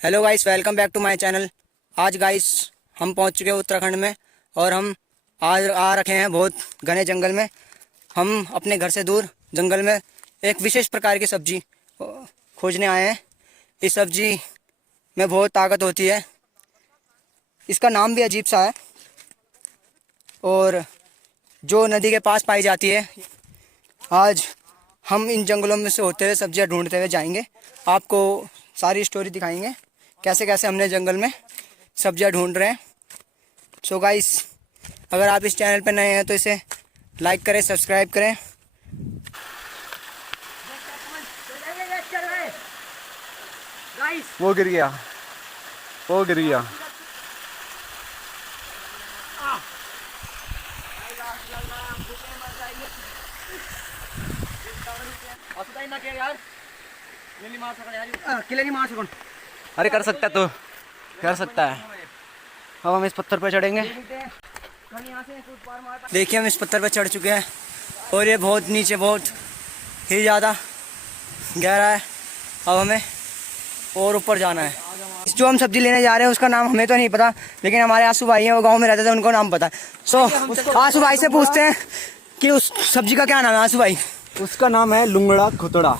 Hello guys, welcome back to my channel. आज guys हम पहुंच चुके हैं उत्तराखंड में और हम आज आ रखे हैं बहुत घने जंगल में। हम अपने घर से दूर जंगल में एक विशेष प्रकार की सब्जी खोजने आए हैं। इस सब्जी में बहुत ताकत होती है। इसका नाम भी अजीब सा है और जो नदी के पास पाई जाती है। आज हम इन जंगलों में से होते हुए सब्जियां ढूंढते हुए जाएंगे। आपको सारी स्टोरी दिखाएंगे कैसे कैसे हमने जंगल में सब्जियां ढूंढ रहे हैं। सो गाइस, अगर आप इस चैनल पर नए हैं तो इसे लाइक करें, सब्सक्राइब करें। वो गिर गया। अरे कर सकता है तो कर सकता है। अब हम इस पत्थर पर चढ़ेंगे। देखिए, हम इस पत्थर पर चढ़ चुके हैं और ये बहुत नीचे, बहुत ही ज़्यादा गहरा है। अब हमें और ऊपर जाना है। जो हम सब्जी लेने जा रहे हैं उसका नाम हमें तो नहीं पता, लेकिन हमारे आंसू भाई हैं, वो गांव में रहते थे, उनको नाम पता है। सो आंसू भाई से पूछते हैं कि उस सब्जी का क्या नाम है। आंसू भाई, उसका नाम है लुंगड़ा खुतड़ा।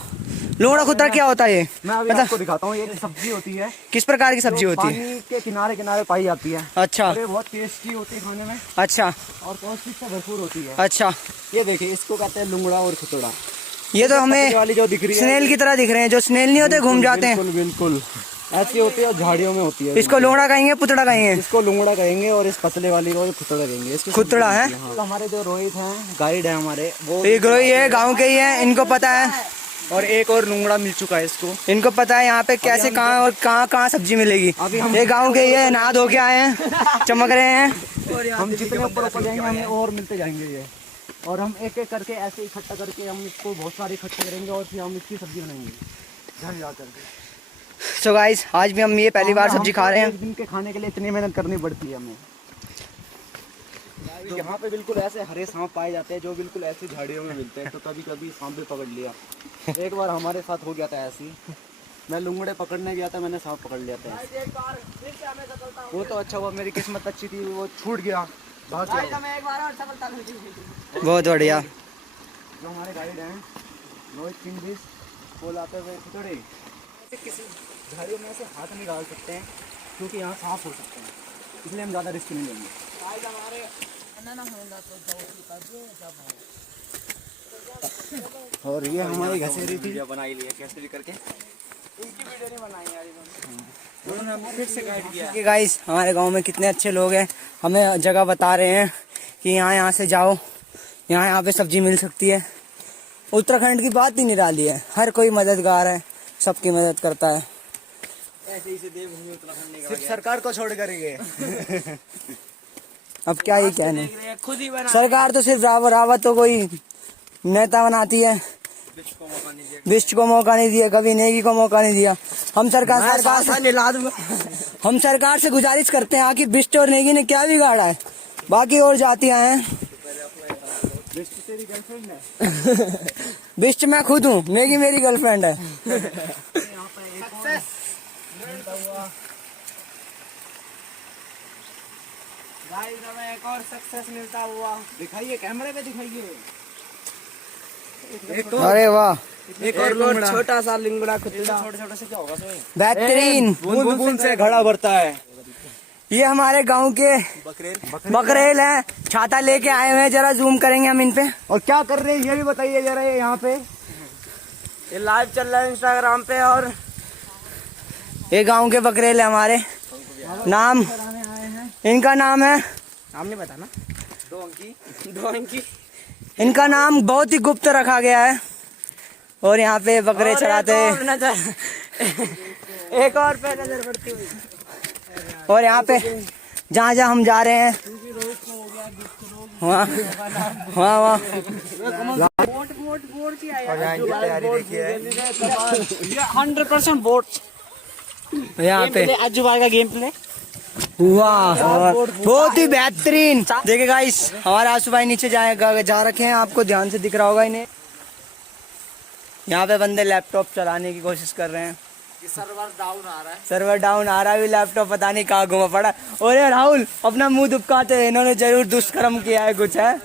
लोड़ा खुतरा क्या होता है ये? मैं अभी आपको दिखाता हूँ। एक सब्जी होती है। किस प्रकार की सब्जी होती है? पानी के किनारे किनारे पाई जाती है। अच्छा। और ये बहुत टेस्टी होती है खाने में। अच्छा। और पौष्टिक से भरपूर होती है। अच्छा, ये देखिए, इसको कहते हैं लुंगड़ा और खुतड़ा। ये तो हमें वाली जो दिख रही है, स्नेल की तरह दिख रहे हैं। जो स्नेल नहीं होते, घूम जाते हैं, बिल्कुल बिल्कुल ऐसी होती है और झाड़ियों में होती है। इसको लोड़ा कहेंगे, पुतड़ा कहेंगे? इसको लुंगड़ा कहेंगे और इस पतले वाली को खुतड़ा कहेंगे। इसको खुतड़ा है। हाँ। हमारे जो रोहित हैं, गाइड है हमारे, वो एक रोही है, गांव के ही है, इनको पता है। और एक और लुंगड़ा मिल चुका है इसको। इनको पता है यहाँ पे कैसे, कहाँ और कहाँ सब्जी मिलेगी। ये गांव के ही है, नहा धो के आए हैं, चमक रहे हैं। हम जितने ऊपर जाएंगे हमें और मिलते जाएंगे ये। और हम एक एक करके ऐसे इकट्ठा करके हम इसको बहुत सारे इकट्ठे करेंगे और फिर हम इसकी सब्जी बनाएंगे घर जा करके। सो गाइस, आज भी हम ये पहली बार सब्जी खा रहे हैं। एक दिन के खाने के लिए इतनी मेहनत करनी पड़ती है हमें। यहाँ पे बिल्कुल ऐसे हरे सांप पाए जाते हैं जो बिल्कुल ऐसी झाड़ियों में मिलते हैं। तो कभी कभी सांप भी पकड़ लिया। एक बार हमारे साथ हो गया था ऐसी। मैं लुंगड़े पकड़ने गया था, मैंने सांप पकड़ लिया था। वो तो अच्छा हुआ, मेरी किस्मत अच्छी थी, वो छूट गया। बहुत बढ़िया। जो हमारे गाइड हैं रोहित सिंह जी, वो लाते हुए खुतड़े किसी झाड़ियों में से हाथ नहीं डाल सकते हैं क्योंकि यहाँ सांप हो सकते हैं, इसलिए हम ज़्यादा रिस्क नहीं लेंगे। और ये हमारी घसेरी थी, बनाई ली है कैसे भी करके। इनकी वीडियो नहीं बनाई यार, उन्होंने हमें फिर से गाइड किया। कि गाइस, हमारे गांव में कितने अच्छे लोग हैं, हमें जगह बता रहे हैं कि यहाँ से जाओ, यहाँ पे सब्जी मिल सकती है। उत्तराखंड की बात ही निराली है, हर कोई मददगार है, सबकी मदद करता है। ऐसे ही से देवभूमि उत्तराखंड सिर्फ सरकार को छोड़ करेंगे। अब क्या ही कहने, सरकार तो सिर्फ रावत तो कोई नेता बनाती है, बिष्ट को मौका नहीं दिया, कभी नेगी को मौका नहीं दिया। हम सरकार से गुजारिश करते हैं कि बिष्ट और नेगी ने क्या बिगाड़ा है। बाकी और जातियां हैं। बिष्ट तेरी गर्लफ्रेंड है? बिष्ट मैं खुद हूँ, नेगी मेरी गर्लफ्रेंड है। गाइस, हमें एक और सक्सेस मिलता हुआ दिखाइए, कैमरे पे दिखाइए। अरे वाह, एक और छोटा सा लिंगड़ा खुतड़ा। छोटे से क्या होगा? बेहतरीन। बूंद बूंद से घड़ा भरता है। ये हमारे गांव के बकरेल है, छाता लेके आए हुए हैं। जरा जूम करेंगे हम इन पे। और क्या कर रहे हैं ये भी बताइए जरा। ये यहाँ पे ये लाइव चल रहा है इंस्टाग्राम पे। और ये गांव के बकरेल है हमारे। नाम इनका नाम है, नाम नहीं पता ना, दो अंकी। इनका नाम बहुत ही गुप्त रखा गया है। और यहाँ पे बकरे चराते हैं। एक और पे नजर पड़ती हुई। और यहाँ पे जहाँ जहाँ हम जा रहे हैं वहाँ 100% वोट यहाँ पे आजू बाजू का गेम प्ले। वाह, बहुत ही बेहतरीन। देखिए गाइस, हमारे आंसू भाई नीचे जा रखे हैं, आपको ध्यान से दिख रहा होगा इन्हें। यहाँ पे बंदे लैपटॉप चलाने की कोशिश कर रहे हैं। कि सर्वर डाउन आ रहा है। सर्वर डाउन आ रहा है, लैपटॉप पता नहीं कहाँ घुमा पड़ा। और ये राहुल अपना मुंह दुबकाते हैं, इन्होंने जरूर दुष्कर्म किया है कुछ है।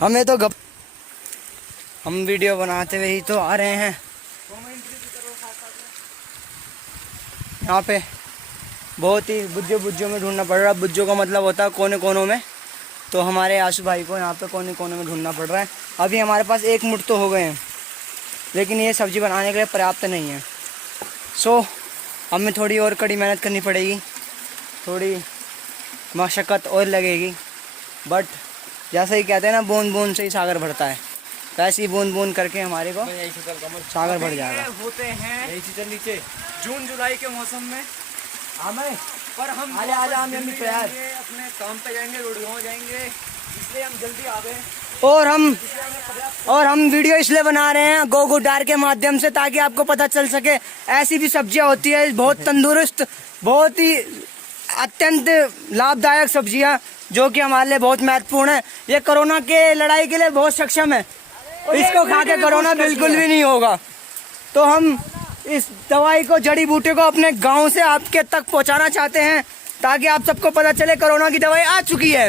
हमें तो हम वीडियो बनाते हुए ही तो आ रहे हैं। यहाँ पे बहुत ही बुज्जों में ढूंढना पड़ रहा है। बुज्जों का मतलब होता है कोने कोनों में। तो हमारे आशु भाई को यहाँ पे कोने कोने में ढूंढना पड़ रहा है। अभी हमारे पास 1 मुठ तो हो गए हैं, लेकिन ये सब्जी बनाने के लिए पर्याप्त नहीं है। सो हमें थोड़ी और कड़ी मेहनत करनी पड़ेगी, थोड़ी मशक्क़त और लगेगी। बट जैसे ही कहते हैं ना, बूंद बूंद से ही सागर भरता है, वैसे ही बूंद बूंद करके हमारे को सागर भर जाएगा। होते हैं नीचे जून जुलाई के मौसम में हमें पर हम आजा हम तैयार अपने काम पे जाएंगे, रोड जाएंगे, इसलिए हम जल्दी आ गए। और हम वीडियो इसलिए बना रहे हैं गोगो डार के माध्यम से, ताकि आपको पता चल सके ऐसी भी सब्जियां होती है बहुत तंदुरुस्त, बहुत ही अत्यंत लाभदायक सब्जियां, जो कि हमारे लिए बहुत महत्वपूर्ण है। ये कोरोना के लड़ाई के लिए बहुत सक्षम है, इसको खा के कोरोना बिल्कुल भी नहीं होगा। तो हम इस दवाई को, जड़ी बूटी को अपने गांव से आपके तक पहुंचाना चाहते हैं, ताकि आप सबको पता चले कोरोना की दवाई आ चुकी है।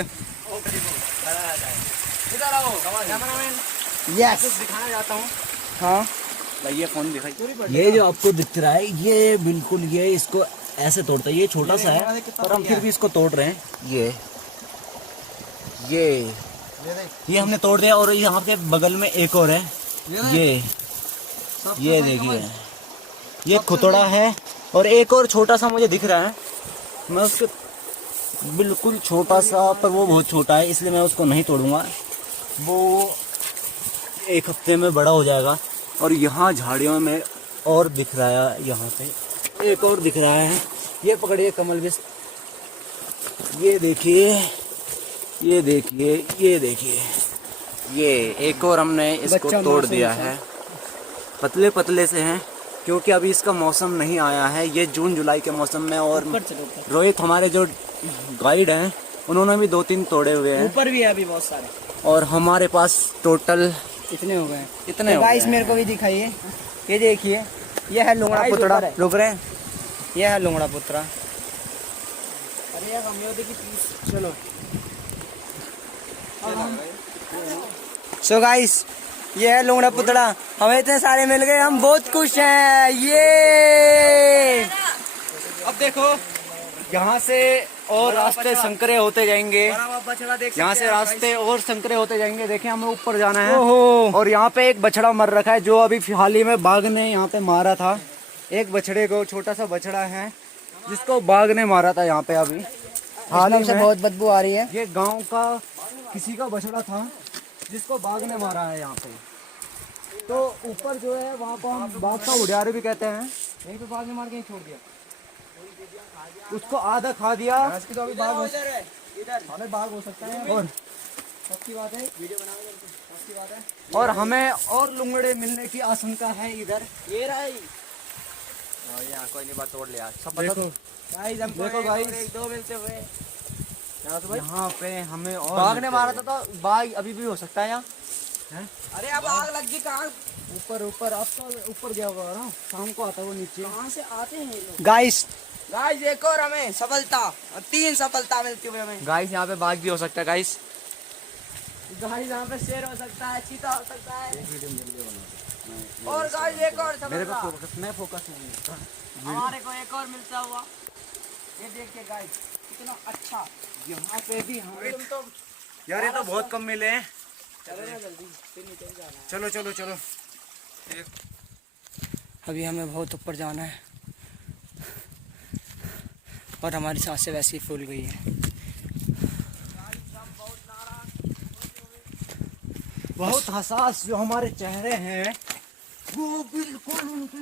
यस, दिखाना चाहता हूँ। हाँ भाई ये फोन दिखाई। ये जो आपको दिख रहा है, ये बिल्कुल ये इसको ऐसे तोड़ता है। ये छोटा सा है पर हम फिर भी इसको तोड़ रहे हैं। ये हमने तोड़ दिया। और यहाँ के बगल में एक और है, ये देखिए, ये खुतड़ा है। और एक और छोटा सा मुझे दिख रहा है, मैं उसको बिल्कुल छोटा सा, पर वो बहुत छोटा है, इसलिए मैं उसको नहीं तोड़ूंगा। वो 1 हफ्ते में बड़ा हो जाएगा। और यहाँ झाड़ियों में और दिख रहा है, यहाँ पे एक और दिख रहा है। ये पकड़िए कमल बिस, ये देखिए, ये देखिए, ये देखिए, ये एक और हमने इसको तोड़ दिया है। पतले पतले से हैं, क्योंकि अभी इसका मौसम नहीं आया है, ये जून जुलाई के मौसम में। और रोहित हमारे जो गाइड हैं, उन्होंने भी 2-3 तोड़े हुए हैं। ऊपर भी है अभी बहुत सारे। और हमारे पास टोटल इतने हो गए, इतने तो हो गाइस गए। मेरे को भी दिखाइए। ये देखिए, ये है लुंगड़ा पुतड़ा। रुक रहे हैं, ये है लुंगड़ा पुतड़ा। अरे यार हम की पीस। चलो सो गाइस, ये है लुंगड़ा पुतड़ा। हमें इतने सारे मिल गए, हम बहुत खुश हैं। ये अब देखो, यहाँ से और रास्ते संकरे होते जाएंगे, यहाँ से रास्ते और संकरे होते जाएंगे। देखें, हमें ऊपर जाना है। और यहाँ पे एक बछड़ा मर रखा है, जो अभी हाल ही में बाघ ने यहाँ पे मारा था। एक बछड़े को, छोटा सा बछड़ा है जिसको बाघ ने मारा था यहाँ पे अभी हाल ही से में। बहुत बदबू आ रही है। ये गांव का किसी का बछड़ा था जिसको बाघ ने मारा है यहाँ पे। तो ऊपर जो है वहाँ को हम बाघ का उड़ियारे भी कहते हैं। यहीं पे बाघ ने मार के छोड़ दिया, उसको आधा खा दिया। तो अभी बाघ हमें बाघ हो सकता है। और सच्ची बात है, वीडियो बनाओ। और हमें और लुंगड़े मिलने की आशंका है इधर। ये रहा यहाँ कोई नहीं, बात तोड़ लिया। सब देखो गाइस, देखो गाइस, 1-2 मिलते हुए यहाँ पे हमें। और बाघ ने मारा था, तो बाघ अभी भी हो सकता है यहाँ। अरे अब आग लग गई कहाँ? ऊपर अब तो ऊपर गया होगा ना, शाम को आता है वो नीचे। कहाँ से आते हैं गाइस? गाइस एक और हमें सफलता, 3 सफलता मिलती हुई हमें। गाइस यहाँ पे बाघ भी हो सकता है गाइस। गाइस यहाँ पे शेर हो सकता है, चीता हो सकता है। और गाइस एक और मेरे पे सफलता फोकस, मैं फोकस नहीं। हमारे को एक और मिलता हुआ। ये देखिए गाइस, कितना अच्छा। यहाँ पे भी हमें तो यार, ये तो बहुत कम मिले हैं। चलो ना जल्दी, फिर नीचे जाना है। चलो चलो चलो। अभी हमें बहुत ऊपर जाना है और हमारी सांसें वैसे ही फूल गई है। बहुत हसास जो हमारे चेहरे हैं, वो बिल्कुल उनके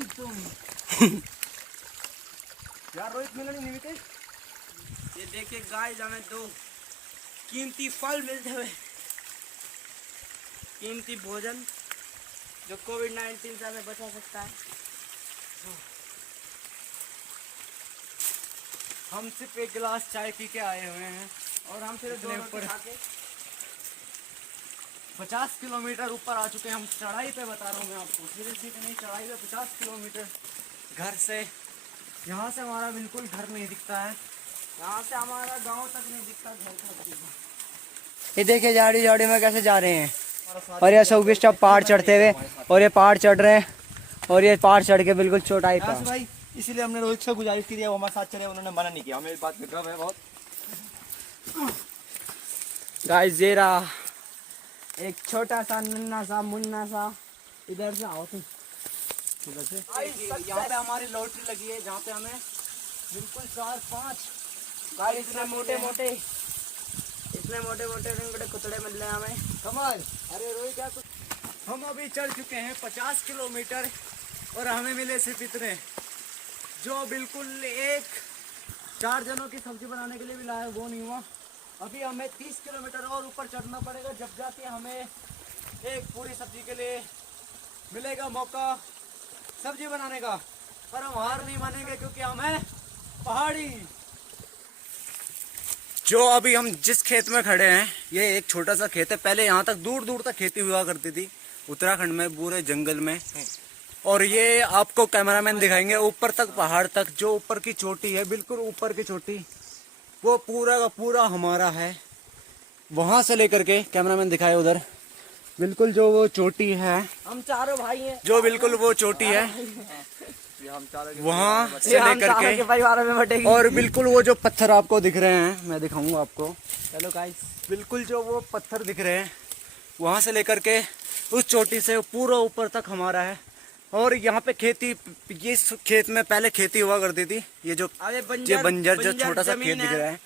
यार रोहित मिलने नहीं मिलते। ये देखिए गाइस, हमें 2 कीमती फल मिलते हुए, कीमती भोजन जो कोविड-19 से हमें बचा सकता है। हम सिर्फ 1 गिलास चाय पी के आए हुए हैं, और हम सिर्फ इतने 2 ऊपर। रोटी खा के 50 किलोमीटर ऊपर आ चुके हैं हम। चढ़ाई पे बता रहा हूँ मैं आपको, सीधे सीधे नहीं, चढ़ाई पे 50 किलोमीटर घर से। यहाँ से हमारा बिल्कुल घर नहीं दिखता है, यहाँ से हमारा गांव तक नहीं दिखता, घर तक। ये देखिए झाड़ी झाड़ी में कैसे जा रहे हैं। और ये सब स्टाफ पहाड़ चढ़ते हुए, और ये पहाड़ चढ़ रहे हैं, और ये पहाड़ चढ़ के बिल्कुल चोटाई पे। भाई इसीलिए हमने रोहित से गुजारिश की थी, वो हमारे साथ चले, उन्होंने मना नहीं किया। हमें इस बात का गर्व है बहुत। गाइस ये रहा एक छोटा सा नन्ना सा मुन्ना सा, इधर से आओ तुम, इधर से। यहाँ पे हमारी लॉटरी लगी है, जहाँ पे हमें बिल्कुल 4-5 गाइस इतने मोटे मोटे बड़े कुतड़े मिल रहे हैं हमें। कमाल। अरे रोहित क्या कुछ। हम अभी चढ़ चुके हैं 50 किलोमीटर और हमें मिले सिर्फ इतने, जो बिल्कुल एक 4 जनों की सब्जी बनाने के लिए भी लाया वो नहीं हुआ। अभी हमें 30 किलोमीटर और ऊपर चढ़ना पड़ेगा, जब जाके हमें एक पूरी सब्जी के लिए मिलेगा मौका सब्जी बनाने का। पर हम हार नहीं मानेंगे, क्योंकि हम हैं पहाड़ी। जो अभी हम जिस खेत में खड़े हैं, ये एक छोटा सा खेत है। पहले यहाँ तक दूर दूर तक खेती हुआ करती थी उत्तराखंड में, पूरे जंगल में। और ये आपको कैमरामैन दिखाएंगे ऊपर तक, पहाड़ तक, जो ऊपर की चोटी है, बिल्कुल ऊपर की चोटी, वो पूरा का पूरा हमारा है। वहां से लेकर के कैमरामैन दिखाए उधर, बिल्कुल जो वो चोटी है, हम चारों भाई हैं, जो बिल्कुल वो चोटी है, वहां से लेकर के परिवारों में बटेगी। और बिल्कुल वो जो पत्थर आपको दिख रहे हैं, मैं दिखाऊंगा आपको। चलो गाइस, बिल्कुल जो वो पत्थर दिख रहे हैं, वहां से लेकर के उस चोटी से पूरा ऊपर तक हमारा है। और यहाँ पे खेती, ये खेत में पहले खेती हुआ करती थी। ये जो बंजर जो छोटा सा खेत दिख रहा है,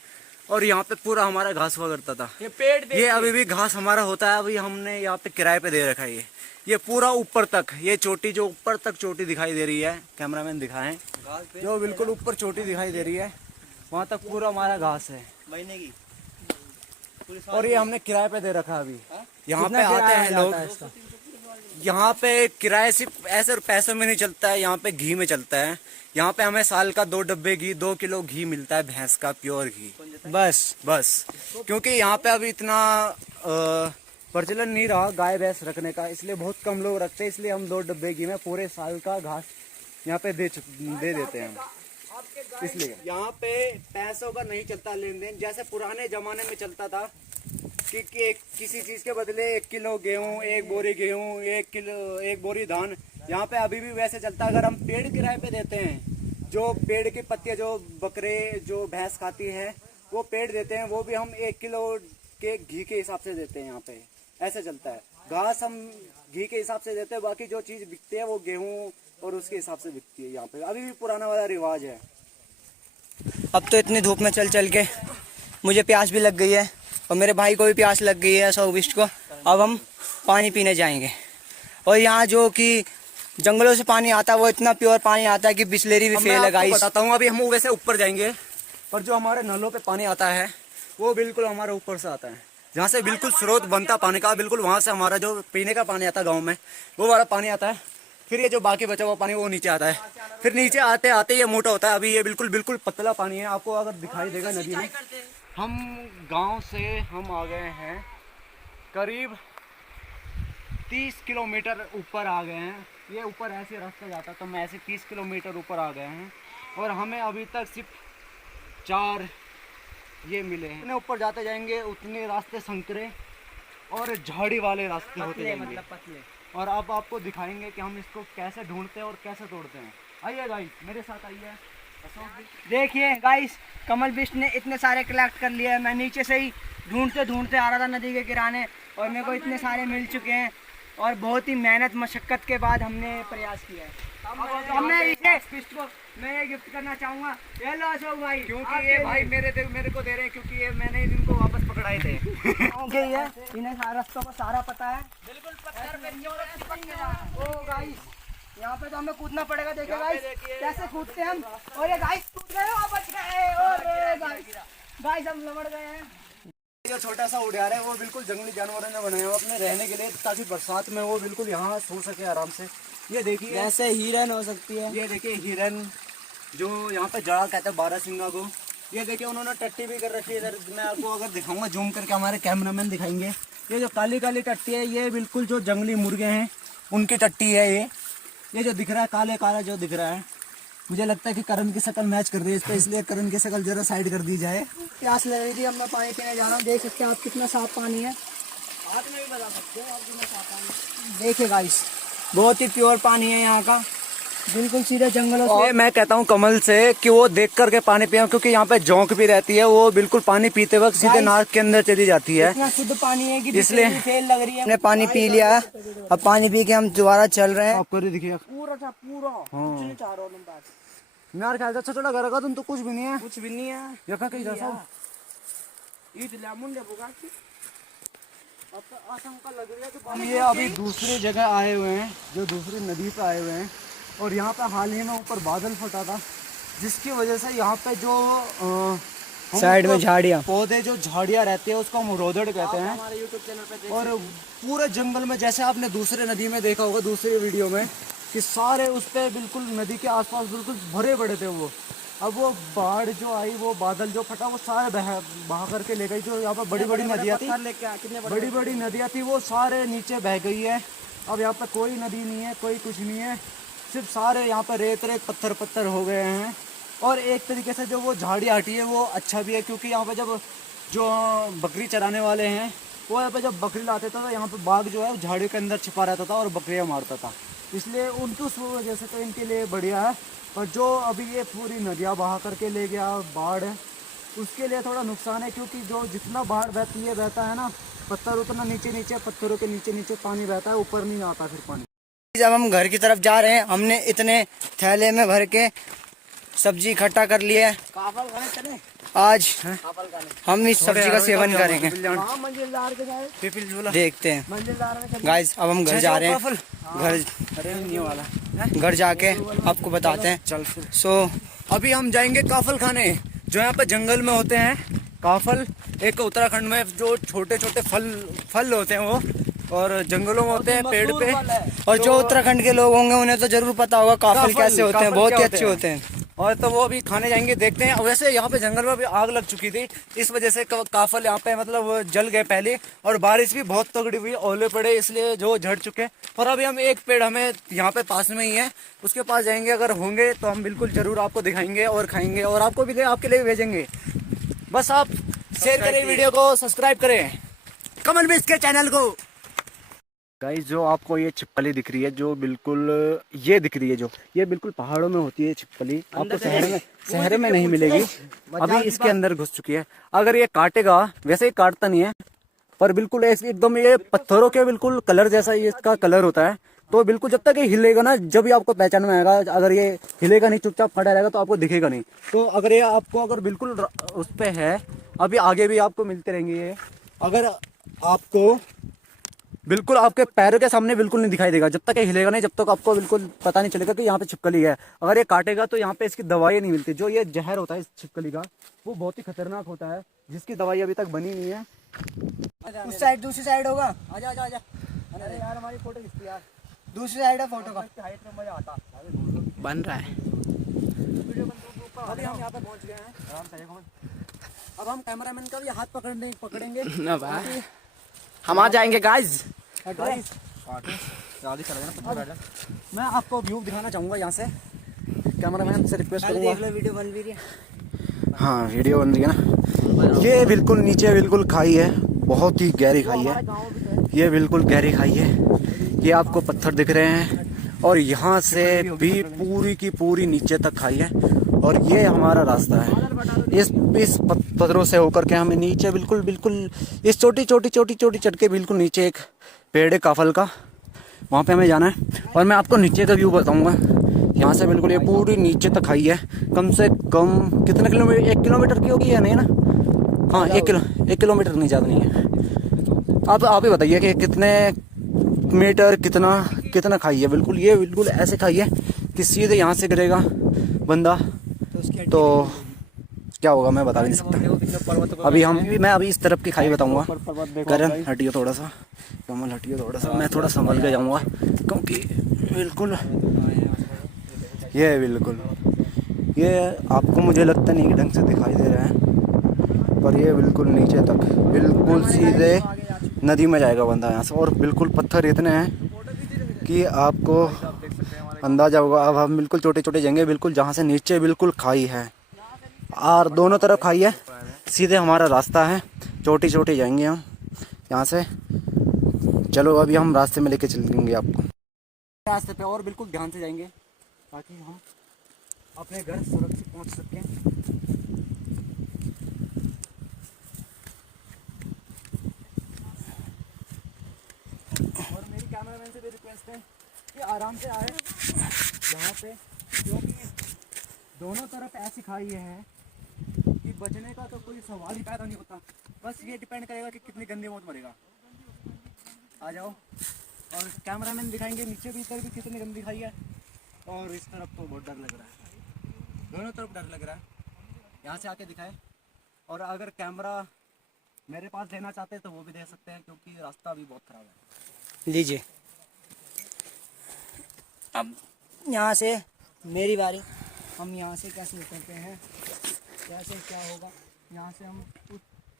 और यहाँ पे पूरा हमारा घास हुआ करता था। ये पेड़ ये अभी भी घास हमारा होता है। अभी हमने यहाँ पे किराए पे दे रखा है। ये पूरा ऊपर तक, ये चोटी जो ऊपर तक चोटी दिखाई दे रही है, कैमरामैन दिखाएं, जो बिल्कुल ऊपर चोटी दिखाई दे रही है, वहाँ तक पूरा हमारा घास है महीने की। और ये हमने किराए पे दे रखा है। अभी यहाँ पे आते हैं लोग, यहाँ पे किराए सिर्फ ऐसे पैसों में नहीं चलता है, यहाँ पे घी में चलता है। यहाँ पे हमें साल का 2 डब्बे घी, 2 किलो घी मिलता है, भैंस का प्योर घी, बस। क्योंकि यहाँ पे अभी इतना प्रचलन नहीं रहा गाय भैंस रखने का, इसलिए बहुत कम लोग रखते हैं। इसलिए हम 2 डब्बे घी में पूरे साल का घास यहाँ पे दे देते हैं हम। इसलिए यहाँ पे पैसों का नहीं चलता लेन देन, जैसे पुराने जमाने में चलता था कि किसी चीज के बदले 1 किलो गेहूं, 1 बोरी गेहूं, 1 बोरी धान। यहाँ पे अभी भी वैसे चलता है। अगर हम पेड़ किराए पे देते हैं, जो पेड़ की पत्तियां जो बकरे जो भैंस खाती है, वो पेड़ देते हैं, वो भी हम 1 किलो के घी के हिसाब से देते हैं। यहाँ पे ऐसे चलता है। घास हम घी के हिसाब से देते हैं, बाकी जो चीज बिकती है वो गेहूं और उसके हिसाब से बिकती है। यहाँ पे अभी भी पुराना वाला रिवाज है। अब तो इतनी धूप में चल चल के मुझे प्यास भी लग गई है, और मेरे भाई को भी प्यास लग गई है, सौविष्ट को। अब हम पानी पीने जाएंगे। और यहाँ जो कि जंगलों से पानी आता है, वो इतना प्योर पानी आता है कि बिस्लेरी भी फेल है गाइस। बताता हूँ, अभी हम वैसे ऊपर जाएंगे, पर जो हमारे नलों पे पानी आता है, वो बिल्कुल हमारे ऊपर से आता है, जहाँ से बिल्कुल स्रोत बनता पानी का, बिल्कुल वहाँ से हमारा जो पीने का पानी आता है गाँव में, वो वाला पानी आता है। फिर ये जो बाकी बचा हुआ पानी वो नीचे आता है, फिर नीचे आते आते ये मोटा होता है। अभी ये बिल्कुल पतला पानी है, आपको अगर दिखाई देगा नदी में। हम गांव से हम आ गए हैं करीब 30 किलोमीटर ऊपर आ गए हैं। ये ऊपर ऐसे रास्ता जाता, तो हम ऐसे 30 किलोमीटर ऊपर आ गए हैं, और हमें अभी तक सिर्फ 4 ये मिले हैं। ऊपर जाते जाएंगे उतने रास्ते संकरे और झाड़ी वाले रास्ते होते जाएंगे। और अब आपको दिखाएंगे कि हम इसको कैसे ढूंढते हैं और कैसे तोड़ते हैं। आइए गाइस, मेरे साथ आइए। देखिए गाइस, कमल बिष्ट ने इतने सारे कलेक्ट कर लिए हैं। मैं नीचे से ही ढूंढते ढूंढते आ रहा था नदी के किनारे, और मेरे को इतने सारे मिल चुके हैं। और बहुत ही मेहनत मशक्कत के बाद हमने प्रयास किया है। हमने इसे बिष्ट को मैं ये गिफ्ट करना चाहूँगा। ये लो अशोक भाई, क्योंकि ये भाई मेरे को दे रहे हैं, क्योंकि ये मैंने इनको वापस पकड़ाए थे। ओके, ये इन्हें सारा रास्तों को सारा पता है। बिल्कुल पत्थर पे ओ गाइस, यहाँ पे तो हमें कूदना पड़ेगा। देखिए गाइस कैसे कूदते हैं हम। और ये गाइस कूद गए, और बच गए। और गाइस हम लमड़ गए हैं। जो छोटा सा उड़ियार है, वो बिल्कुल जंगली जानवरों ने बनाया हुआ अपने रहने के लिए, ताकि बरसात में वो बिल्कुल यहाँ सो सके आराम से। ये देखिए जैसे हिरन हो सकती है। ये देखिए हिरन, जो यहाँ पे जड़ा कहते हैं 12 सिंगा को। ये देखिए उन्होंने टट्टी भी कर रखी है इधर। मैं आपको अगर दिखाऊंगा जूम करके, हमारे कैमरामैन दिखाएंगे। ये जो काली काली टट्टी है ये बिल्कुल जो जंगली मुर्गे हैं उनकी टट्टी है ये जो दिख रहा है काले काला जो दिख रहा है, मुझे लगता है कि करण की शक्ल मैच कर रही है इस पे, इसलिए करण की शक्ल जरा साइड कर दी जाए। प्यास लग रही थी, अब मैं पानी पीने जा रहा हूँ। देख सकते हैं आप कितना साफ पानी है, हाथ में भी बता सकते हो आप कितना साफ पानी। देखिए गाइस, बहुत ही प्योर पानी है यहाँ का, बिल्कुल सीधे जंगलों और से। मैं कहता हूँ कमल से कि वो देख करके पानी पिया, क्योंकि यहाँ पे जोंक भी रहती है, वो बिल्कुल पानी पीते वक्त सीधे नाक के अंदर चली जाती है। इतना शुद्ध पानी है कि इसलिए फेल लग रही है। हमने पानी पी लिया है, अब पानी पी के हम दोबारा चल रहे हैं। आपको दिखिएगा पूरा था पूरा, कुछ नहीं चाह रहा हूँ। यार ख्याल से अच्छा छोटा घर का तुम तो कुछ भी नहीं है, कुछ भी नहीं है। यहाँ कहीं जा सब आशंका लग रही है कि ये अभी दूसरी जगह आए हुए हैं, जो दूसरी नदी पे आए हुए हैं, और यहाँ पे हाल ही में ऊपर बादल फटा था, जिसकी वजह से यहाँ पे जो साइड में झाड़ियाँ, पौधे जो झाड़ियाँ रहती है उसको हम रोदड़ कहते हैं। हमारे YouTube चैनल पे और पूरे जंगल में जैसे आपने दूसरे नदी में देखा होगा दूसरी वीडियो में कि सारे उस पे बिल्कुल नदी के आसपास बिल्कुल भरे पड़े थे वो। अब वो बाढ़ जो आई, वो बादल जो फटा, वो सारे बहा करके ले गई। जो यहाँ पर बड़ी बड़ी नदियाँ थी, बड़ी बड़ी नदियाँ थी, वो सारे नीचे बह गई है। अब यहाँ पे कोई नदी नहीं है, कोई कुछ नहीं है, सिर्फ सारे यहाँ पे रेत रेत पत्थर पत्थर हो गए हैं। और एक तरीके से जो वो झाड़ी हटी है वो अच्छा भी है, क्योंकि यहाँ पे जब जो बकरी चराने वाले हैं वो यहाँ पे जब बकरी लाते थे तो यहाँ पे बाघ जो है वो झाड़ी के अंदर छिपा रहता था और बकरियाँ मारता था, इसलिए उनकी उस वजह से तो इनके लिए बढ़िया है। पर जो अभी ये पूरी नदियाँ बहा करके ले गया बाढ़ है, उसके लिए थोड़ा नुकसान है, क्योंकि जो जितना बाढ़ बहता है ना पत्थर, उतना नीचे नीचे पत्थरों के नीचे नीचे पानी बहता है, ऊपर नहीं आता फिर पानी। जब हम घर की तरफ जा रहे हैं, हमने इतने थैले में भर के सब्जी इकट्ठा कर ली है। आज हम इस सब्जी का सेवन करेंगे। देखते हैं गाइस, अब हम घर जा रहे हैं, घर जाके आपको बताते हैं। चल फिर। सो अभी हम जाएंगे काफल खाने, जो यहाँ पे जंगल में होते हैं। काफल एक उत्तराखंड में जो छोटे छोटे फल होते हैं वो, और जंगलों में होते हैं पेड़ पे। और जो उत्तराखंड के लोग होंगे उन्हें तो जरूर पता होगा काफल कैसे होते हैं, बहुत ही अच्छे होते हैं। और तो वो अभी खाने जाएंगे, देखते हैं। वैसे यहाँ पे जंगल में भी आग लग चुकी थी, इस वजह से काफल यहाँ पे मतलब वो जल गए पहले, और बारिश भी बहुत तगड़ी हुई, ओले पड़े, इसलिए जो झड़ चुके। और अभी हम एक पेड़ हमें यहाँ पे पास में ही है, उसके पास जाएंगे, अगर होंगे तो हम बिल्कुल जरूर आपको दिखाएंगे और खाएंगे, और आपको भी आपके लिए भेजेंगे। बस आप शेयर करें वीडियो को, सब्सक्राइब करें कमल मिस के चैनल को। गाइस, जो आपको ये छिपकली दिख रही है, जो बिल्कुल ये दिख रही है, जो ये बिल्कुल पहाड़ों में होती है छिपकली, आपको शहर में नहीं मिलेगी। अभी इसके अंदर घुस चुकी है। अगर ये काटेगा, वैसे ही काटता नहीं है, पर बिल्कुल ऐसे एकदम ये पत्थरों के बिल्कुल कलर जैसा ये इसका कलर होता है। तो बिल्कुल जब तक ये हिलेगा ना, जब भी आपको पहचान में आएगा। अगर ये हिलेगा नहीं, चुपचाप खड़ा रहेगा, तो आपको दिखेगा नहीं। तो अगर ये आपको अगर बिल्कुल उस पे है, अभी आगे भी आपको मिलते रहेंगे ये। अगर आपको बिल्कुल आपके पैरों के सामने बिल्कुल नहीं दिखाई देगा, जब तक ये हिलेगा नहीं, जब तक आपको बिल्कुल पता नहीं चलेगा कि यहाँ पे छिपकली है। अगर ये काटेगा तो यहाँ पे इसकी दवाई नहीं मिलती। जो ये जहर होता है इस छिपकली का, वो बहुत ही खतरनाक होता है, जिसकी दवाई अभी तक बनी नहीं है। उस साइड, दूसरी साइड होगा। आजा आजा आजा। अरे यार हमारी फोटो खींचती यार, दूसरी साइड है फोटो का। हाइट में मजा आता बन रहा है। अभी हम यहाँ पे पहुँच गए हैं, आराम से। अब हम कैमरामैन का भी हाथ पकड़ेंगे। हम आ जाएंगे गाइस। मैं आपको व्यू दिखाना चाहूंगा यहाँ से, कैमरामैन से रिक्वेस्ट करूंगा। देख लो, वीडियो बन भी रही है। हाँ, वीडियो बन रही है ना। ये बिल्कुल नीचे बिल्कुल खाई है, बहुत ही गहरी खाई है। ये बिल्कुल गहरी खाई है, ये आपको पत्थर दिख रहे हैं, और यहाँ से भी पूरी की पूरी नीचे तक खाई है। और ये हमारा रास्ता है, इस पत्थरों से होकर के हमें नीचे बिल्कुल इस छोटी चढ़ के बिल्कुल नीचे एक पेड़ है काफल का, वहाँ पे हमें जाना है। और मैं आपको नीचे का व्यू बताऊंगा। यहाँ से बिल्कुल ये पूरी नीचे तक खाई है। कम से कम कितने किलोमीटर, 1 किलोमीटर की होगी या नहीं ना? हाँ, 1 किलोमीटर नहीं, ज़्यादा नहीं है। आप ही बताइए कि कितने मीटर, कितना खाई है। बिल्कुल ये बिल्कुल ऐसे खाई है कि सीधे यहाँ से गिरेगा बंदा तो क्या होगा मैं बता भी नहीं सकता। मैं अभी इस तरफ की खाई बताऊंगा। करण हटियो थोड़ा सा, कमल हटियो थोड़ा सा, मैं थोड़ा संभल के जाऊंगा, क्योंकि बिल्कुल ये आपको मुझे लगता नहीं कि ढंग से दिखाई दे रहा है, पर ये बिल्कुल नीचे तक बिल्कुल सीधे नदी में जाएगा बंदा यहाँ से। और बिल्कुल पत्थर इतने हैं कि आपको अंदाजा होगा। अब हम बिल्कुल छोटे छोटे जाएंगे, बिल्कुल जहाँ से नीचे बिल्कुल खाई है और दोनों तरफ खाई है, सीधे हमारा रास्ता है। छोटी छोटी जाएंगे हम यहाँ से। चलो अभी हम रास्ते में लेके चलेंगे आपको रास्ते पे, और बिल्कुल ध्यान से जाएंगे ताकि हम अपने घर सुरक्षित पहुँच सकें। और मेरी कैमरामैन से भी रिक्वेस्ट है कि आराम से आए यहाँ पे, क्योंकि दोनों तरफ ऐसी खाई है कि बचने का तो कोई सवाल ही पैदा नहीं होता। बस ये डिपेंड करेगा कि कितनी गंदी मौत मरेगा। आ जाओ, और कैमरामैन दिखाएंगे नीचे भी, इधर भी कितनी गंदी खाई है। और इस तरफ तो बहुत डर लग रहा है, दोनों तरफ डर लग रहा है। यहाँ से आके दिखाए, और अगर कैमरा मेरे पास लेना चाहते हैं तो वो भी दे सकते हैं, क्योंकि रास्ता भी बहुत ख़राब है। लीजिए। अब यहाँ से मेरी बारी। हम यहाँ से कैसे उतरते हैं, कैसे क्या होगा। यहाँ से हम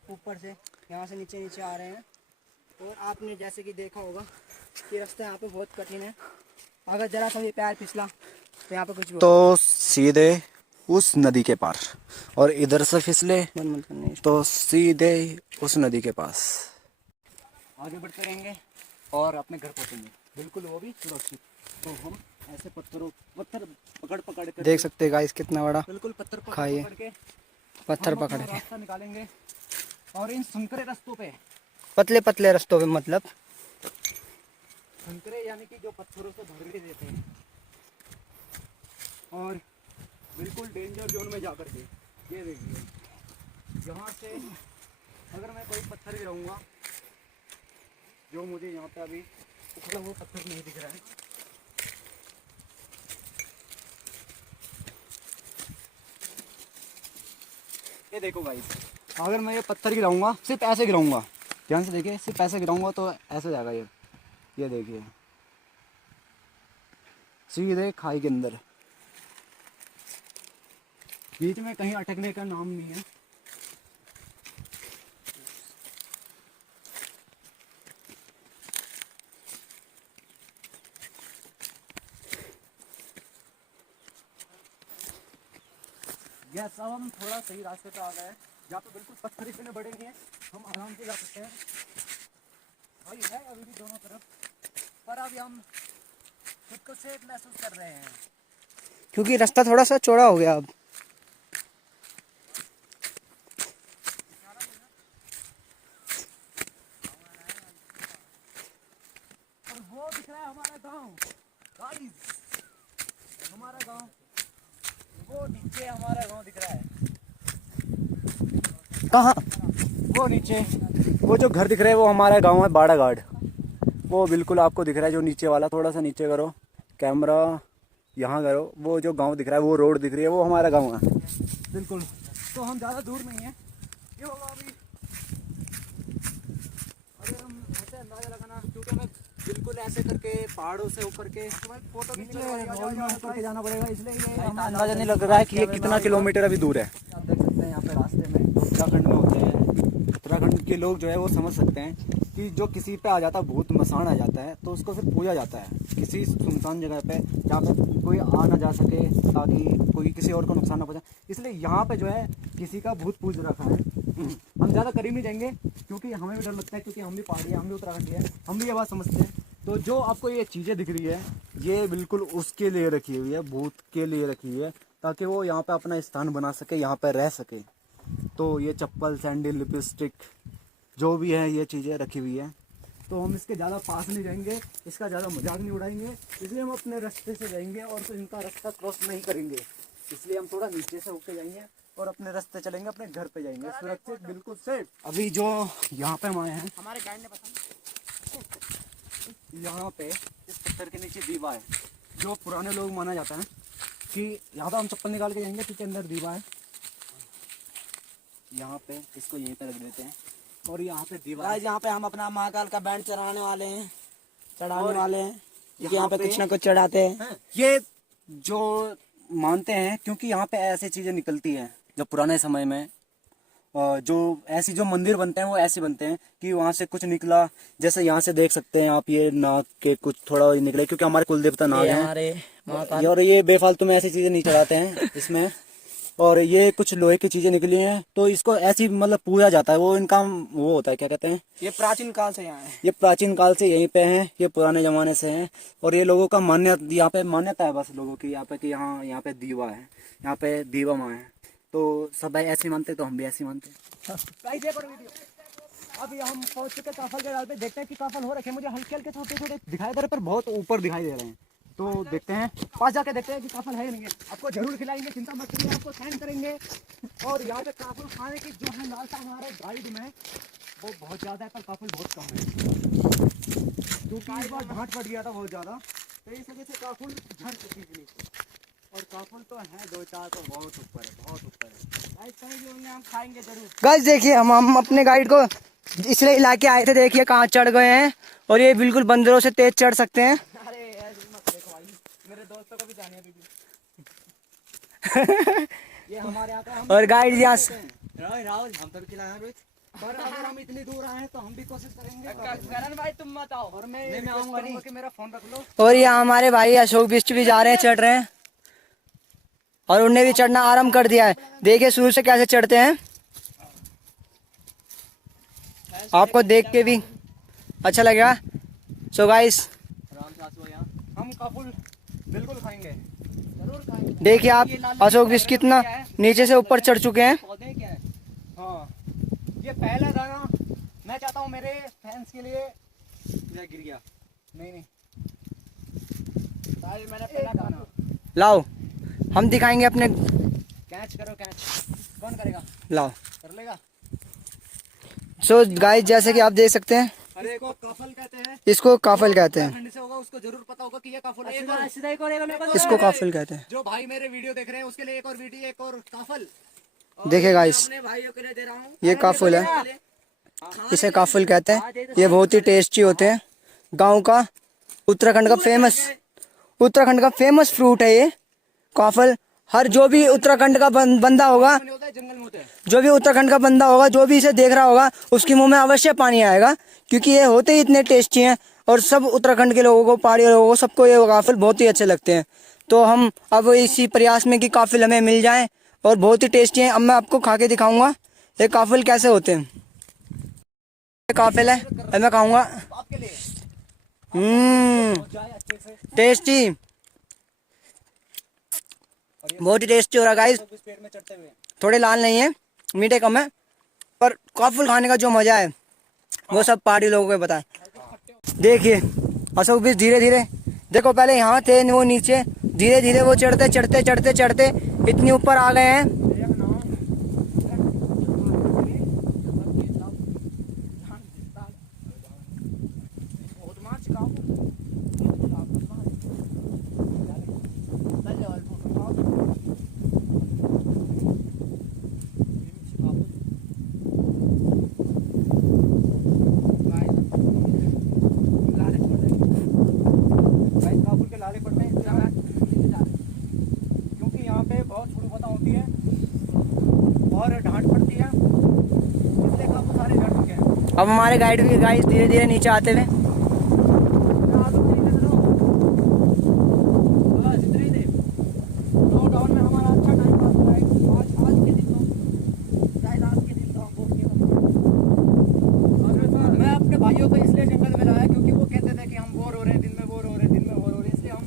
ऊपर से यहाँ से नीचे नीचे आ रहे हैं। और आपने जैसे कि देखा होगा कि रास्ता यहाँ पे बहुत कठिन है। अगर जरा सा भी पैर फिसला तो यहाँ पे कुछ भी तो सीधे उस नदी के पार, और इधर से फिसले बंद करने तो सीधे उस नदी के पास आगे बढ़ते रहेंगे और अपने घर पहुँचेंगे, बिल्कुल वो भी सुरक्षित। तो हम ऐसे पत्थर पकड़ पकड़ कर देख सकते हैं गाइस कितना बड़ा बिल्कुल पत्थर खाई है। पकड़ के पत्थर हम पकड़ अपना के रास्ता निकालेंगे। और इन संकरे रास्तों पे, पतले पतले रास्तों पे, मतलब संकरे यानी कि जो पत्थरों से भर के देते हैं, और बिल्कुल डेंजर जोन में जाकर के, ये देखिए यहाँ से अगर मैं कोई पत्थर गिराऊंगा, जो मुझे यहाँ पे अभी उखड़ा हुआ पत्थर नहीं दिख रहा है, ये देखो गाइस, अगर मैं ये पत्थर गिराऊंगा, सिर्फ ऐसे गिराऊंगा, ध्यान से देखिए, सिर्फ ऐसे गिराऊंगा तो ऐसे जाएगा ये देखिए सीधे खाई के अंदर। बीच में कहीं अटकने का नाम नहीं है। यस, अब हम थोड़ा सही रास्ते पे आ गए हैं, जहाँ पे बिल्कुल पत्थर इतने बड़े नहीं हैं, हम आराम से जा सकते हैं। भाई है अभी भी दोनों तरफ, पर अभी हम खुद को सेफ महसूस कर रहे हैं। क्योंकि रास्ता थोड़ा सा चौड़ा हो गया अब। और वो दिख रहा है हमारा गांव गाइस, हमारा गांव, वो नीचे हमारा गांव दिख रहा है। कहाँ? वो नीचे वो जो घर दिख रहा है वो हमारा गांव है, बाड़ाघाट। वो बिल्कुल आपको दिख रहा है जो नीचे वाला, थोड़ा सा नीचे करो कैमरा, यहाँ करो, वो जो गांव दिख रहा है, वो रोड दिख रही है, वो हमारा गांव है बिल्कुल। तो हम ज़्यादा दूर नहीं है, ये होगा अभी, अगर हम ऐसे अंदाजा लगाना, क्योंकि हमें बिल्कुल ऐसे करके पहाड़ों से ऊपर के नीचे करके जाना पड़ेगा, इसलिए ये हमें अंदाजा नहीं लग रहा है कि ये कितना किलोमीटर अभी दूर है। आप देख सकते हैं यहाँ पे रास्ते में उत्तराखंड में होते हैं, उत्तराखंड के लोग जो है वो समझ सकते हैं कि जो किसी पे आ जाता है, भूत मसान आ जाता है, तो उसको फिर पूजा जाता है किसी सुनसान जगह पे, जहाँ पे कोई आ ना जा सके, ताकि कोई किसी और को नुकसान ना पहुंचे। इसलिए यहाँ पे जो है किसी का भूत पूज रखा है। हम ज़्यादा करीब नहीं जाएंगे, क्योंकि हमें भी डर लगता है, क्योंकि हम भी पहाड़ी हैं, हम भी उत्तराखंडी हैं, हम भी ये बात समझते हैं। तो जो आपको ये चीज़ें दिख रही है, ये बिल्कुल उसके लिए रखी हुई है, भूत के लिए रखी हुई है, ताकि वो यहाँ पे अपना स्थान बना सके, यहाँ पे रह सके। तो ये चप्पल, सैंडल, लिपस्टिक, जो भी है ये चीज़ें रखी हुई है। तो हम इसके ज़्यादा पास नहीं जाएंगे, इसका ज़्यादा मजाक नहीं उड़ाएंगे, इसलिए हम अपने रास्ते से जाएंगे और तो इनका रास्ता क्रॉस नहीं करेंगे। इसलिए हम थोड़ा नीचे से होके जाएंगे और अपने रास्ते चलेंगे, अपने घर पे जाएंगे सुरक्षित, बिल्कुल सेफ। अभी जो यहाँ पे हम आए हैं, हमारे गाइड ने बताया यहाँ पे इस पत्थर के नीचे दीवा है, जो पुराने लोग माना जाता है कि यहाँ पे हम चप्पल निकाल के जाएंगे, क्योंकि अंदर दीवा है। यहाँ पे इसको यहीं पे रख देते हैं, और यहाँ पे दीवा है। यहाँ पे हम अपना महाकाल का बैंड चढ़ाने वाले हैं, क्योंकि यहाँ पे कुछ ना कुछ चढ़ाते हैं। ये जो मानते हैं, क्योंकि यहाँ पे ऐसी चीजें निकलती हैं जब पुराने समय में, जो ऐसी जो मंदिर बनते हैं वो ऐसे बनते हैं कि वहां से कुछ निकला, जैसे यहाँ से देख सकते हैं आप, ये नाग के कुछ थोड़ा निकले, क्योंकि हमारे कुल देवता नाग ये हैं। हमारे महाकाल। और ये बेफालतू में ऐसी चीजें नहीं चढ़ाते हैं इसमें। और ये कुछ लोहे की चीजें निकली हैं, तो इसको ऐसी मतलब पूजा जाता है, वो इनका वो होता है, क्या कहते हैं, ये प्राचीन काल से यहाँ है। ये प्राचीन काल से यहीं पे हैं, ये पुराने जमाने से हैं। और ये लोगों का मान्य, यहाँ पे मान्यता है बस लोगों की यहाँ पे, कि यहाँ पे दीवा है, यहाँ पे दीवा माँ है, तो सब भाई ऐसे मानते, तो हम भी ऐसे मानते। अभी हम पहुंच चुके काफल के डाल पे, देखते हैं कि काफल हो रखे। मुझे हल्के हल्के छोटे छोटे दिखाई दे रहे, पर बहुत ऊपर दिखाई दे रहे हैं। तो देखते हैं, पास जाके देखते हैं कि काफल है या नहीं है। आपको जरूर खिलाएंगे, चिंता मत करिए, आपको साइन करेंगे। और यहाँ पे काफल खाने की जो है लालसा हमारे गाइड में, वो बहुत ज्यादा है, पर काफल बहुत कम है, क्योंकि इस बार ढांट पड़ गया था बहुत ज्यादा, तो इस वजह से काफल झड़ चुकी थी नीचे। और काफल तो है 2-4, तो बहुत ऊपर है, बहुत ऊपर है। हम खाएंगे जरूर। गाइस देखिए, हम अपने गाइड को इसलिए इलाके आए थे, देखिए कहाँ चढ़ गए हैं, और ये बिल्कुल बंदरों से तेज चढ़ सकते हैं। अरे यार मत देखो भाई, मेरे दोस्तों को भी जाने अभी भी। ये हमारे यहाँ का और गाइड यहाँ से राहुल हम तो भी खिलाए रोहित, पर अगर हम इतनी दूर आए हैं तो हम भी कोशिश करेंगे। करण भाई तुम मत आओ, और मैं आऊंगा नहीं कि मेरा फोन रख लो। और यहाँ हमारे भाई अशोक बिष्ट भी जा रहे हैं, चढ़ रहे हैं, और उनने भी चढ़ना आरंभ कर दिया है। देखिए शुरू से कैसे चढ़ते हैं, आपको देख के भी अच्छा लगेगा। सो गाइस हम काफुल बिल्कुल खाएंगे, जरूर खाएंगे। देखिए आप अशोक बिष्ट कितना नीचे से ऊपर चढ़ चुके हैं। पौधे क्या है? हाँ, ये पहला दाना मैं चाहता हूँ मेरे फैंस के लिए। गिर गया, नहीं मैंने पहला दाना। लाओ हम दिखाएंगे अपने, कैच करो, कैच कौन करेगा? लाओ। कर लेगा। सो गाइस जैसे कि आप देख सकते हैं, अरे इसको काफल कहते हैं, इसको काफल कहते हैं, ठंड से होगा उसको जरूर पता होगा कि ये काफल है। इसको काफल कहते हैं। जो भाई मेरे वीडियो देख रहे हैं उसके लिए एक और वीडियो, एक और काफल। देखिए गाइस, अपने भाइयों के लिए दे रहा हूँ, ये काफुल है, इसे काफुल कहते हैं। ये बहुत ही टेस्टी होते हैं। गांव का उत्तराखंड का फेमस फ्रूट है ये काफल। हर जो भी उत्तराखंड का बंदा होगा, जंगल में होते हैं। जो भी उत्तराखंड का बंदा होगा, जो भी इसे देख रहा होगा, उसके मुंह में अवश्य पानी आएगा, क्योंकि ये होते ही इतने टेस्टी हैं। और सब उत्तराखंड के लोगों को, पहाड़ी लोगों को, सबको ये काफिल बहुत ही अच्छे लगते हैं। तो हम अब इसी प्रयास में कि काफिल हमें मिल जाए, और बहुत ही टेस्टी है। अब मैं आपको खा के दिखाऊंगा ये काफिल कैसे होते हैं। ये काफिल है, अब मैं खाऊंगा। आपके लिए जाए अच्छे से, टेस्टी, बहुत ही टेस्टी हो रहा है गाइस। इस पेड़ में चढ़ते हुए। थोड़े लाल नहीं है, मीठे कम है, पर काफिल खाने का जो मजा है वो सब पहाड़ी लोगों को पता है। देखिए अशोक भी धीरे धीरे, देखो पहले यहाँ थे वो नीचे, धीरे धीरे वो चढ़ते चढ़ते चढ़ते चढ़ते इतनी ऊपर आ गए हैं। क्योंकि यहाँ पे बहुत शुरुआत होती है और ढांट पड़ती है, इसलिए काफी सारे झड़ चुके हैं। अब हमारे गाइड भी गाइस धीरे धीरे नीचे आते हुए, लॉकडाउन में हमारा अच्छा टाइम पास हुआ है। आज के दिन तो शायद आज के दिन तो हम बहुत किया। मैं अपने भाइयों को इसलिए जंगल में लाया क्योंकि वो कहते थे कि हम बोर हो रहे हैं, दिन में बोर हो रहे हैं, दिन में बोर हो रहे हैं, इसलिए हम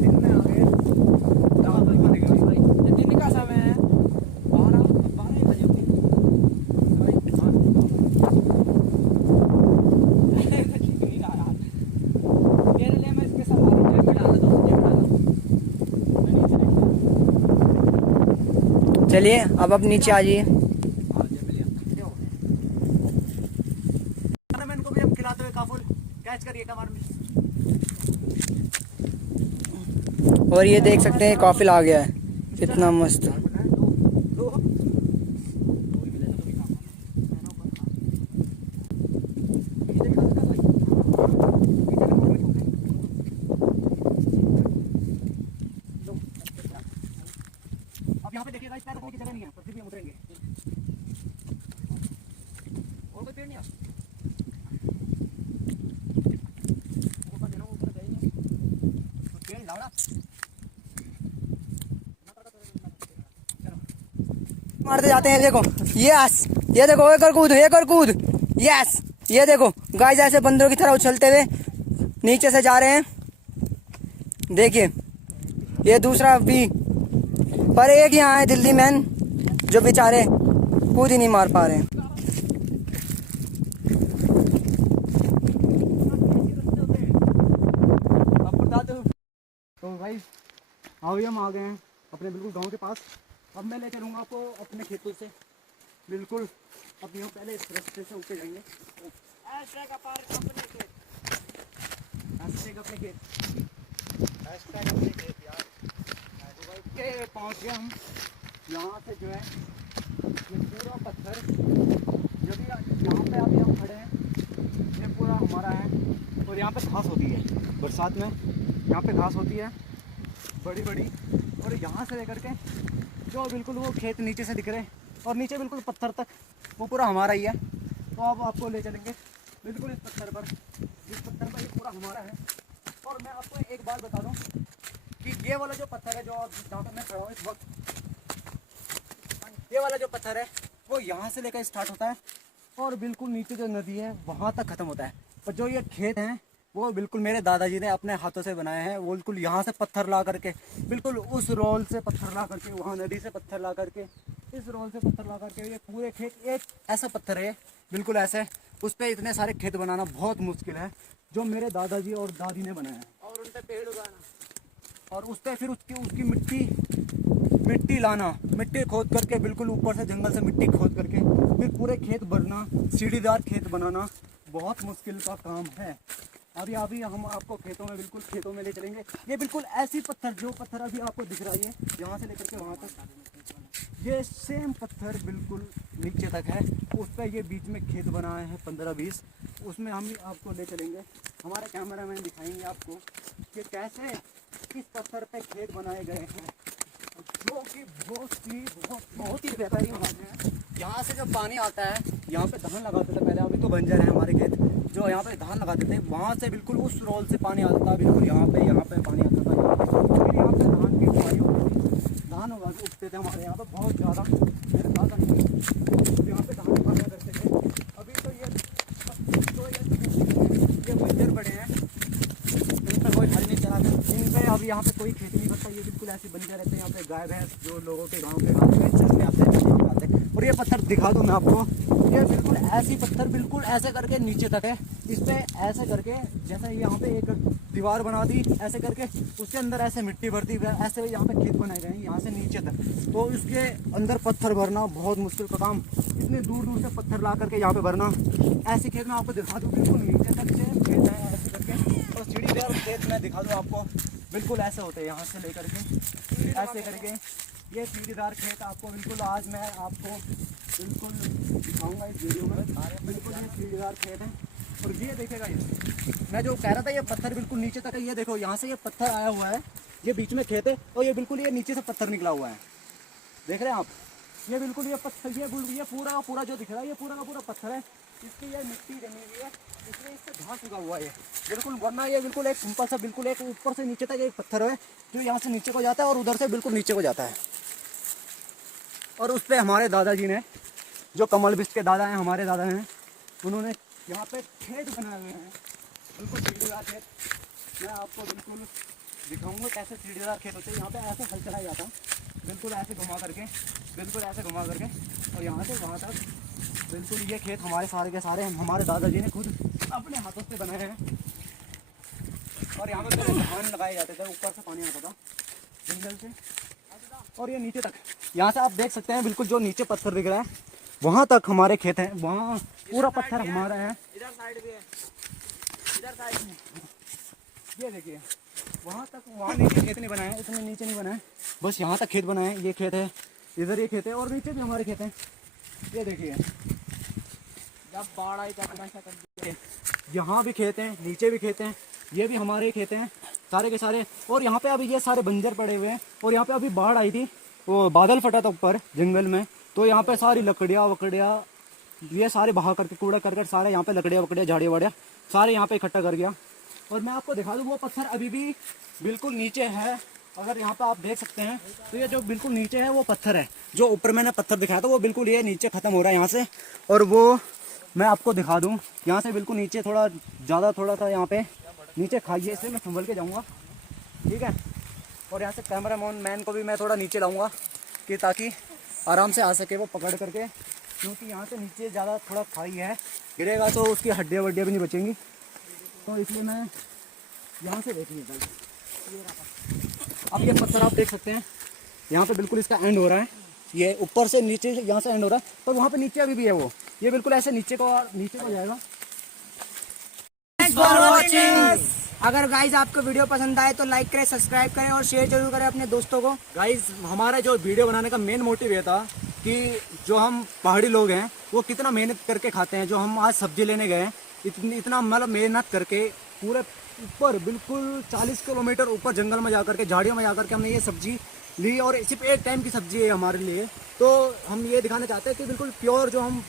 दिन में आ गए। दिन का समय है 12 बजे होगी। मेरे लिए मैं इसके साथ चलिए अब नीचे आ जाइए। इनको भी अब खिलाते हुए काफुल कैच करिए कमर में। और ये देख सकते हैं काफिल आ गया है, कितना मस्त। अब यहाँ पे देखिएगा, इस पैर रखने की जगह नहीं है, पर फिर भी हम उतरेंगे। और कोई पेड़ नहीं ऊपर देना ऊपर जाएंगे पेड़ लावड़ा मारते जाते हैं देखो यस ये देखो एक और कूद यस ये देखो गाइस ऐसे बंदरों की तरह उछलते हुए नीचे से जा रहे हैं देखिए ये दूसरा भी पर एक यहाँ है दिल्ली मैन जो बेचारे कूद ही नहीं मार पा रहे हैं तो भाई अभी हम आ गए हैं अपने बिल्कुल गांव के पास अब मैं ले चलूँगा आपको अपने खेतों से बिल्कुल अपने पहले इस रास्ते से ऊपर जाएंगे पहुँच गए हम यहाँ से जो है ये पूरा पत्थर जो भी यहाँ पे अभी हम खड़े हैं ये पूरा हमारा है और यहाँ पे घास होती है बरसात में यहाँ पे घास होती है बड़ी बड़ी और यहाँ से लेकर के जो बिल्कुल वो खेत नीचे से दिख रहे हैं और नीचे बिल्कुल पत्थर तक वो पूरा हमारा ही है तो अब आपको ले चलेंगे बिल्कुल इस पत्थर पर ये पूरा हमारा है और मैं आपको एक बात बता दूं कि ये वाला जो पत्थर है जो जहाँ पर मैं खड़ा हूँ इस वक्त ये वाला जो पत्थर है वो यहाँ से लेकर स्टार्ट होता है और बिल्कुल नीचे जो नदी है वहाँ तक ख़त्म होता है और जो ये खेत हैं वो बिल्कुल मेरे दादाजी ने अपने हाथों से बनाए हैं वो बिल्कुल यहाँ से पत्थर ला करके बिल्कुल उस रोल से पत्थर ला करके वहाँ नदी से पत्थर ला करके इस रोल से पत्थर ला करके ये पूरे खेत एक ऐसा पत्थर है बिल्कुल ऐसे उस पर इतने सारे खेत बनाना बहुत मुश्किल है जो मेरे दादाजी और दादी ने बनाया है और उन पर पेड़ उगाना और उस पर फिर उसकी मिट्टी लाना मिट्टी खोद करके बिल्कुल ऊपर से जंगल से मिट्टी खोद करके फिर पूरे खेत भरना सीढ़ीदार खेत बनाना बहुत मुश्किल का काम है अभी हम आपको खेतों में ले चलेंगे ये बिल्कुल ऐसी पत्थर जो पत्थर अभी आपको दिख रहा है यहाँ से लेकर के वहाँ तक ये सेम पत्थर बिल्कुल नीचे तक है उस पर ये बीच में खेत बनाए हैं 15-20 उसमें हम आपको ले चलेंगे हमारे कैमरामैन दिखाएंगे आपको कि कैसे इस पत्थर पे खेत बनाए गए हैं जो कि बहुत ही बेहतरीन बात है यहाँ से जब पानी आता है यहाँ पे धान लगाते थे पहले अभी तो बंजर है हमारे खेत जो यहाँ पे धान लगाते थे वहाँ से बिल्कुल उस रोल से पानी आता था बिल्कुल यहाँ पे पानी आता था फिर यहाँ पे धान की बुआई होती थी धान उगा के उगते थे हमारे यहाँ पे बहुत ज़्यादा मेरे दादा यहाँ पे धान उगाया करते थे अभी तो ये बंजर पड़े हैं इन पर कोई हल नहीं चलाते इन पर अब यहाँ पे कोई खेती नहीं करता ये बिल्कुल ऐसे बंजर रहते हैं यहाँ पे गाय भैंस जो लोगों के गाँव के गाँव में चलते आते हैं और ये पत्थर दिखा दूँ मैं आपको ये बिल्कुल ऐसी पत्थर बिल्कुल ऐसे करके नीचे तक है इस पे ऐसे करके जैसे यहाँ पे एक दीवार बना दी ऐसे करके उसके अंदर ऐसे मिट्टी भरती ऐसे यहाँ पे खेत बनाए गए हैं यहाँ से नीचे तक तो इसके अंदर पत्थर भरना बहुत मुश्किल का काम इतने दूर दूर से पत्थर ला करके यहाँ पे भरना ऐसे खेत में आपको दिखा दूँ बिल्कुल नीचे तक से खेत है ऐसे करके और सीढ़ीदार खेत में दिखा दूँ आपको बिल्कुल ऐसे होते हैं यहाँ से लेकर के ऐसे करके ये सीढ़ीदार खेत आपको बिल्कुल आज मैं आपको बिल्कुल दिखाऊंगा इस वीडियो में बिल्कुल ये सीढ़ीदार खेत है और ये देखेगा ये मैं जो कह रहा था ये पत्थर बिल्कुल नीचे तक है ये देखो यहाँ से ये पत्थर आया हुआ है ये बीच में खेत है और ये बिल्कुल ये नीचे से पत्थर निकला हुआ है देख रहे हैं आप ये बिल्कुल ये पत्थर ये पूरा का पूरा जो दिख रहा है ये पूरा का पूरा पत्थर है इसकी ये मिट्टी जमी हुई है इसलिए इससे घास उगा हुआ है बिल्कुल वरना ये बिल्कुल एक सिंपल सा बिल्कुल एक ऊपर से नीचे तक एक पत्थर है जो यहाँ से नीचे को जाता है और उधर से बिल्कुल नीचे को जाता है और उस पर हमारे दादाजी ने जो कमल बिस्ट के दादा हैं हमारे दादा हैं उन्होंने यहाँ पे खेत बनाए हुए हैं बिल्कुल सीढ़ीदार खेत मैं आपको बिल्कुल दिखाऊंगा कैसे सीढ़ीदार खेत होते हैं यहाँ पे ऐसे हल चलाया जाता है बिल्कुल ऐसे घुमा करके और यहाँ से वहाँ तक बिल्कुल ये खेत हमारे सारे के सारे हमारे दादाजी ने खुद अपने हाथों से बनाए हैं और यहाँ पे पहले धान लगाए जाते थे ऊपर से पानी आता था जंगल से और ये नीचे तक यहाँ से आप देख सकते हैं बिल्कुल जो नीचे पत्थर दिख रहा है वहाँ तक हमारे खेत हैं वहाँ पूरा पत्थर हमारा है इधर साइड भी है इधर साइड में ये देखिए वहाँ तक वहाँ नीचे खेत नहीं बनाए इतने नीचे नहीं बनाए बस यहाँ तक खेत बनाए ये खेत है इधर ये खेत है और नीचे भी हमारे खेत हैं ये देखिए जब बाढ़ आई तब यहाँ भी खेत हैं नीचे भी खेत हैं ये भी हमारे खेत हैं सारे के सारे और यहाँ पे अभी ये सारे बंजर पड़े हुए हैं और यहाँ पे अभी बाढ़ आई थी वो बादल फटा था ऊपर जंगल में तो यहाँ पे सारी लकड़ियाँ वकड़ियाँ ये सारे बहा करके कूड़ा करकट सारे यहाँ पे लकड़ियाँ वकड़ियाँ झाड़ियाँ वाड़ियाँ सारे यहाँ पे इकट्ठा कर गया। और मैं आपको दिखा दूँ वो पत्थर अभी भी बिल्कुल नीचे है। अगर यहाँ पे आप देख सकते हैं तो ये जो बिल्कुल नीचे है वो पत्थर है। जो ऊपर मैंने पत्थर दिखाया था वो बिल्कुल ये नीचे ख़त्म हो रहा है यहाँ से। और वो मैं आपको दिखा दूँ यहाँ से बिल्कुल नीचे थोड़ा ज़्यादा थोड़ा सा यहाँ पे नीचे खाइए, इसलिए मैं संभल के जाऊँगा, ठीक है। और यहाँ से कैमरा मैन को भी मैं थोड़ा नीचे लाऊँगा कि ताकि आराम से आ सके वो पकड़ करके, क्योंकि यहाँ से नीचे ज़्यादा थोड़ा खाई है, गिरेगा तो उसकी हड्डियाँ वड्डियाँ भी नहीं बचेंगी। तो इसलिए मैं यहाँ से देख लीजिए। अब ये पत्थर आप देख सकते हैं यहाँ पे बिल्कुल इसका एंड हो रहा है, ये ऊपर से नीचे यहाँ से एंड हो रहा है। तो वहाँ पे नीचे अभी भी है वो, ये बिल्कुल ऐसे नीचे को जाएगा। अगर गाइज आपको वीडियो पसंद आए तो लाइक करें, सब्सक्राइब करें और शेयर जरूर करें अपने दोस्तों को। गाइज हमारा जो वीडियो बनाने का मेन मोटिव ये था कि जो हम पहाड़ी लोग हैं वो कितना मेहनत करके खाते हैं। जो हम आज सब्जी लेने गए इतना मतलब मेहनत करके पूरे ऊपर बिल्कुल 40 किलोमीटर ऊपर जंगल में जाकर के झाड़ियों में जाकर के हमने ये सब्जी ली, और सिर्फ एक टाइम की सब्जी है हमारे लिए। तो हम ये दिखाना चाहते हैं कि बिल्कुल प्योर जो हम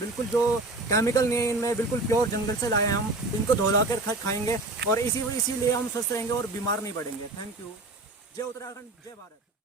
बिल्कुल जो केमिकल नहीं है इनमें, बिल्कुल प्योर जंगल से लाए हैं हम, इनको धोला कर खाएंगे और इसीलिए हम स्वस्थ रहेंगे और बीमार नहीं पड़ेंगे। Thank you. जय उत्तराखंड, जय भारत।